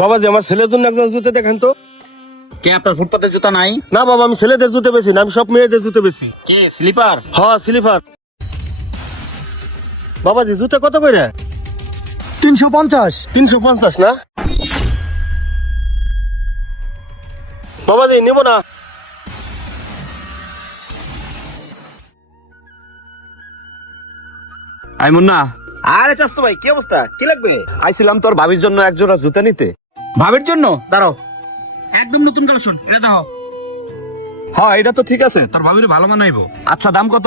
বাবাজি আমার ছেলের জন্য একটা জুতো দেখেন তো। কে আপনার ফুটপাতের জুতা নাই? না বাবা, আমি ছেলেদের জুতো বেশি না, আমি সব মেয়েদের জুতো বেশি। কি স্লিপার? হ্যাঁ স্লিপার। বাবাজি জুতো কত করে? 350। 350 না বাবাজি, নেবো না। আই মুন্না, আরে চাস্তো ভাই, কি অবস্থা? কি লাগবে? আইছিলাম তোর ভাবির জন্য এক জোড়া জুতা নিতে। ভাবির জন্য? দাঁড়াও, একদম নতুন কালেকশন, এটা দাও। হ্যাঁ এটা তো ঠিক আছে, তোর ভাবির ভালো মানাইবো। আচ্ছা দাম কত?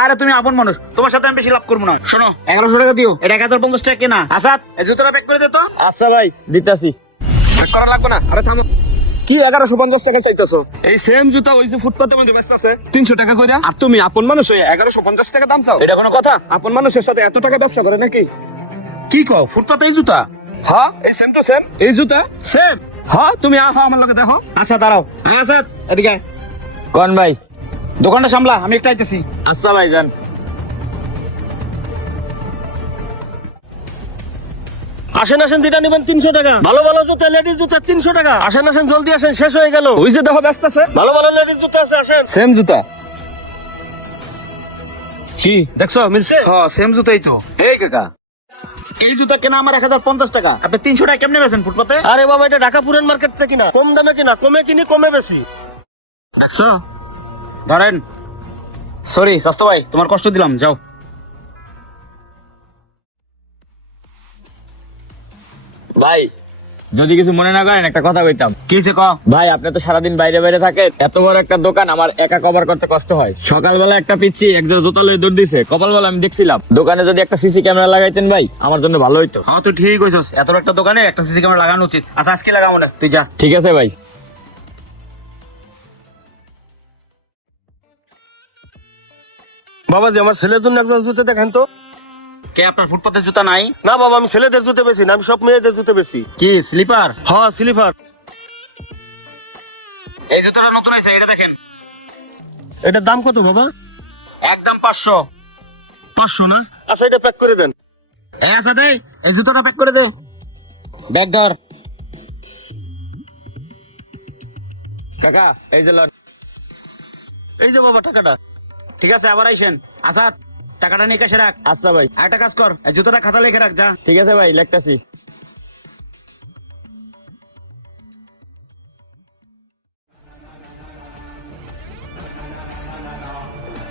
আরে তুমি আপন মানুষ, তোমার সাথে আমি বেশি লাভ করবো না। শোনো, 1100 টাকা দিও, এটা 1050 টাকা কেনা। আসাদ, এই জুতোটা প্যাক করে দে তো। আচ্ছা ভাই, দিতাছি। করা লাগবে না। আরে থামো, কি 1150 টাকা চাইতেছো? এই সেম জুতা ওই যে ফুটপাতের মধ্যে ব্যস্ত আছে 300 টাকা কইরা, আর তুমি আপন মানুষ হয়ে 1150 টাকা দাম চাও? এটা কোনো কথা? আপন মানুষের সাথে এত টাকা ব্যবসা করে নাকি? কি কও, ফুটপাতে এই জুতা? হ্যাঁ এই সেম টু সেম এই জুতা। সেম? হ্যাঁ তুমি আহো আমার লগে দেখো। আচ্ছা দাঁড়াও, হ্যাঁ আসাদ এদিকে আয়। কোন ভাই? দোকানটা সামলা, আমি একটা আইতেছি। আচ্ছা ভাই যান। আসেন আসেন, যেটা নেবেন 300 টাকা। ভালো ভালো জুতা, লেডিস জুতা 300 টাকা। আসেন আসেন, জলদি আসেন, শেষ হয়ে গেল। ওই যে দেখো ব্যস্ত আছে, ভালো ভালো লেডিস জুতা আছে, আসেন। সেম জুতা। কি দেখছো মিলছে? হ্যাঁ সেম জুতাই তো। এই কাকা, এই জুতা কেনা আমার 1050 টাকা, আপনি 300 টাকা কেমনে বেচেন ফুটপাতে? আরে বাবা, এটা ঢাকা পুরান মার্কেট থেকে কিনা, কম দামে কিনা, কমে কিনি কমে বেশি। দেখছো? ধরেন। সরি চাস্তো ভাই, তোমার কষ্ট দিলাম, যাও। ভাই যদি কিছু মনে না করেন একটা কথা কইতাম। কি হয়েছে ক? ভাই আপনি তো সারাদিন বাইরে বাইরে থাকেন, এত বড় একটা দোকান আমার একা কভার করতে কষ্ট হয়। সকালবেলা একটা পিচ্ছি একজন জুতা লয়ে দৌড় দিছে, কপালবেলা আমি দেখছিলাম। দোকানে যদি একটা সিসি ক্যামেরা লাগাইতেন ভাই, আমার জন্য ভালো হইতো। হ্যাঁ তুই ঠিক কইছস, এত বড় একটা দোকানে একটা সিসি ক্যামেরা লাগানো উচিত। আচ্ছা আজকে লাগাবো না, তুই যা। ঠিক আছে ভাই। বাবাজি আমার ছেলের জন্য একটা জুতো দেখেন তো। কে আপনার ফুটপাতের জুতা নাই? না বাবা, আমি ছেলেদের জুতো বেশি না, আমি সব মেয়েদের জুতো বেশি। কি স্লিপার? হ্যাঁ স্লিপার। এই জুতোটা নতুন আছে, এটা দেখেন। এটার দাম কত বাবা? একদম 500। 500 না? আচ্ছা এটা প্যাক করে দেন। এই আচ্ছা দে, এই জুতোটা প্যাক করে দে। ব্যাগ ধর। কাকা এই যে লন। এই যে বাবা টাকাটা। ঠিক আছে, আবার আইসেন। আচ্ছা টাকাটা নিয়ে কাছে রাখ। আচ্ছা ভাই। আর একটা কাজ কর, এই জুতোটা খাতা লিখে রাখ, যা। ঠিক আছে ভাই, লিখতাছি।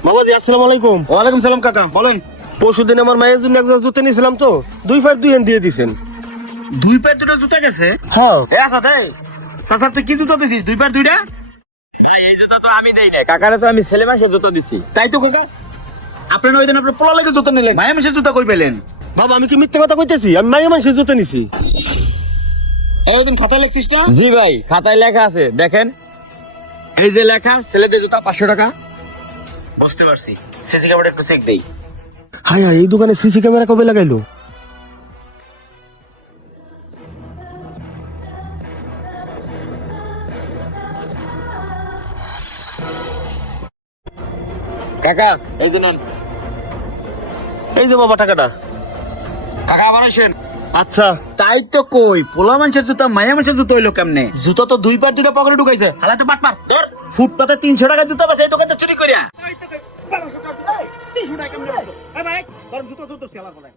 বাবাজি আসসালামু আলাইকুম। ওয়ালাইকুম সালাম কাকা, বলেন। পরশুদিন আমার মায়ের জন্য একটা জুতো নিয়েছিলাম তো, 2 পার 2 দিয়ে দিয়েছেন। 2 পায়ের দুটো জুতা গেছে? হ্যাঁ। এ আচ্ছা দে। চাচা তুই কি জুতা দিছিস? 2 পায়ের দুইটা? এই জুতা তো আমি দেই না, কাকারে তো আমি ছেলে মাসে জুতা দিছি। তাই তো কাকা, আপনি ওই দিন আপনার পোলা লেগে জুতা নিলেন, মায়া মিশে জুতা কই পেলেন? বাবা আমি কি মিথ্যে কথা কইতেছি? আমি মায়ের মানুষের জুতো নিছি। ওই দিন খাতা লিখছিস না? জি ভাই, খাতায় লেখা আছে দেখেন। এই যে লেখা, ছেলেদের জুতা 500 টাকা। বুঝতে পারছি, সিসি ক্যামেরা একটু চেক দেই। হাই হাই, এই দোকানে সিসি ক্যামেরা কবে লাগাইলো? কাকা এই যে নেন। এই যে বাবা টাকাটা। কাকা আবার আসেন। আচ্ছা। তাই তো কই, পোলা মানুষের জুতা মায়া মানুষের জুতা হইলো কেমনে? জুতা তো 2 পায়ের দুটো পকেটে ঢুকাইছে, হালাতে বাটপার। ধর, ফুটপাতে 300 টাকা জুতা বেচে এই দোকানটা চুরি করিয়া। তাই তো কই, 1200 টাকা জুতা, 300 টাকা কেমনে বেচো? এ ভাই, গরম জুতা জুতা সেলার বলে।